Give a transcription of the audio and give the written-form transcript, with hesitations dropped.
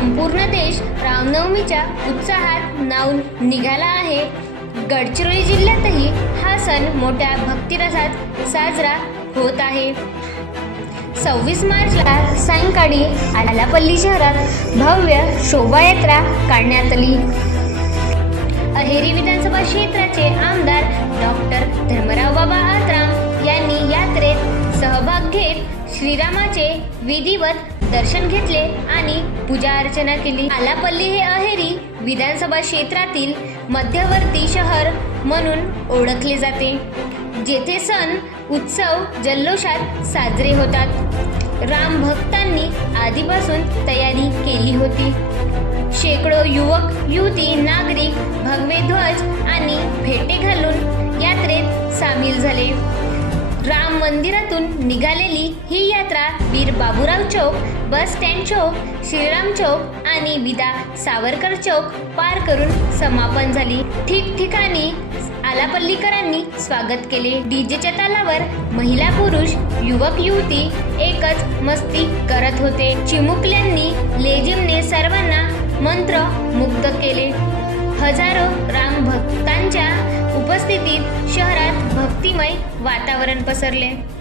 संपूर्ण देश रामनवमीच्या उत्साहात न्हाऊन निघाला आहे. गडचिरोली जिल्ह्यातही हा सण मोठ्या भक्तिरसात साजरा होत आहे. 26 मार्चला सायंकाळी आलापल्ली शहरात भव्य शोभायात्रा काढण्यात आली. अहेरी विधानसभा क्षेत्राचे आमदार डॉक्टर धर्मराव बाबा आत्राम यांनी यात्रेत सहभाग घेत श्रीरामाचे विधिवत दर्शन घेतले आणि पूजा अर्चना केली. आलापल्ली हे अहेरी विधानसभा क्षेत्रातील मध्यवर्ती शहर म्हणून ओळखले जाते, जेथे सण उत्सव जल्लोषात साजरे होतात. राम भक्तांनी आधीपासून तयारी केली होती. शेकडो युवक युवती नागरिक भगवे ध्वज आणि फेटे घालून यात्रेत सामील झाले. राम मंदिरातून निघालेली ही यात्रा वीर बाबूराव चौक, बस स्टँड चौक, श्रीराम चौक आणि विदा सावरकर चौक पार करून समापन झाली. ठिकठिकाणी आलापल्लीकरांनी स्वागत केले. डीजेच्या तालावर महिला पुरुष युवक युवती एकच मस्ती करत होते. चिमुकल्यांनी लेझिमने सर्वांना मंत्रमुग्ध केले. हजारो राम भक्तांच्या उपस्थितीत शहरात भक्तिमय वातावरण पसरले.